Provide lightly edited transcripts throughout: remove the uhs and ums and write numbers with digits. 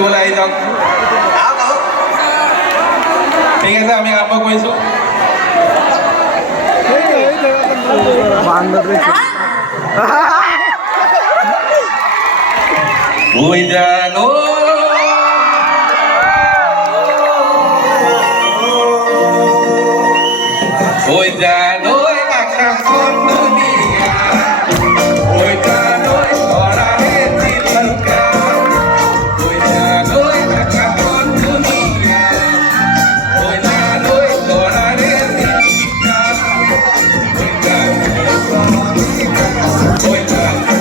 nachiwala dok. Ako. Tingnan sa aming apa ko iso. Uy, dano. Uy, dano. Kakakon dunia. Uy, dano. Orang etika. Uy, dano. Kakakon dunia. Uy, dano. Orang etika. Uy, dano. Uy, dano.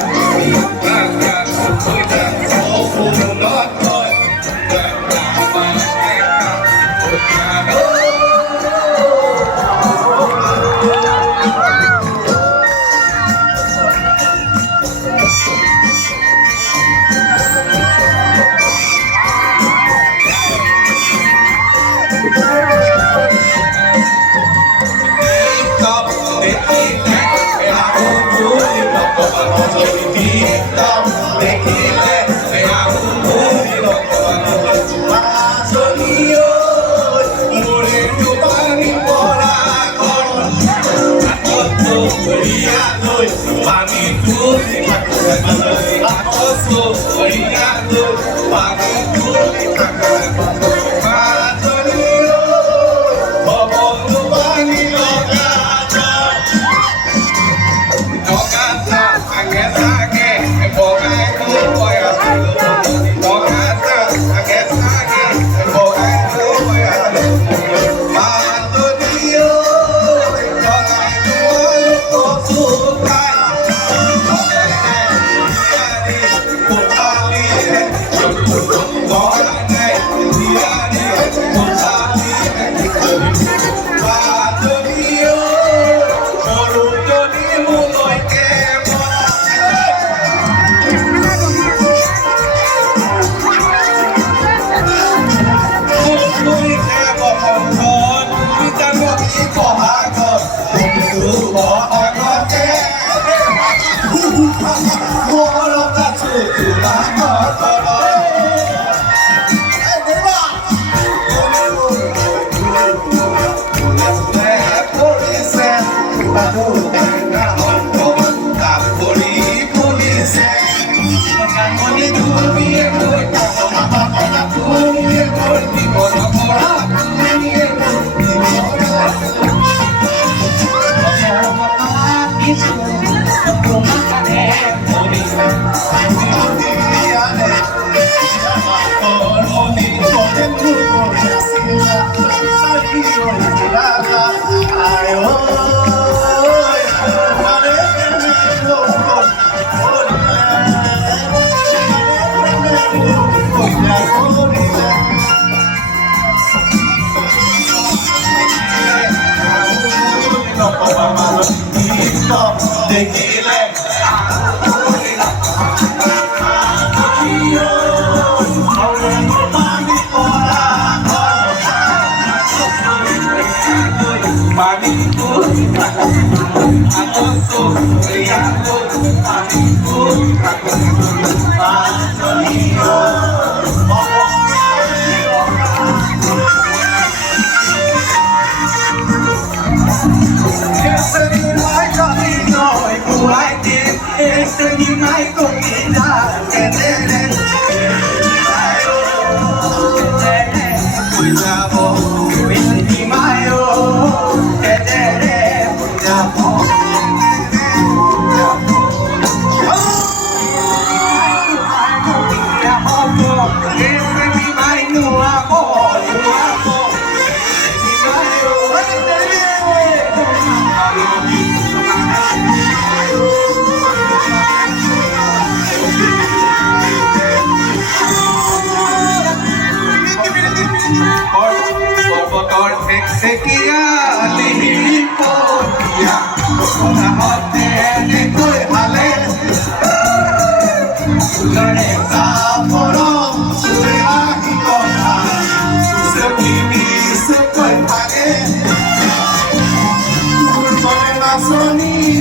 Sony,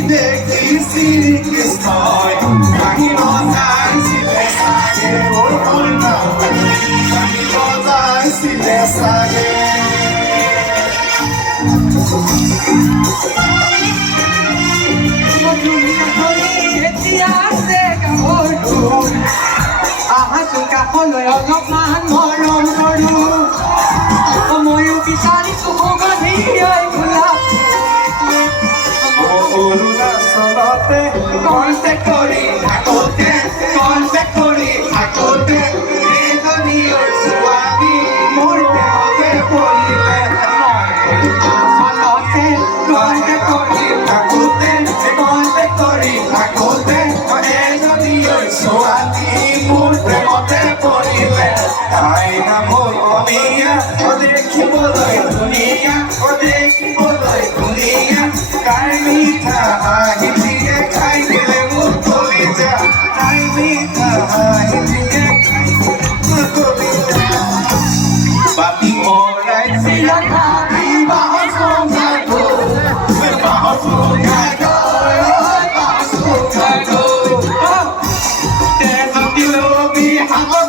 sague Suka holo yo ngọc man mò lom koru Moyu kisani suhoga dhiyai khula Oruna solate konse kori hakote konse kori hakote Edoniyo suami morte hoge polile Salote konse kori hakote konse kori hakote Edoniyo suami morte hoge polile Aina mor omiya odekhi boloi duniya odekhi boloi duniya Kai meetha ahi diye khai dile mur kolija Kai meetha ahi diye khai dile mur kolija Babi morai Silatha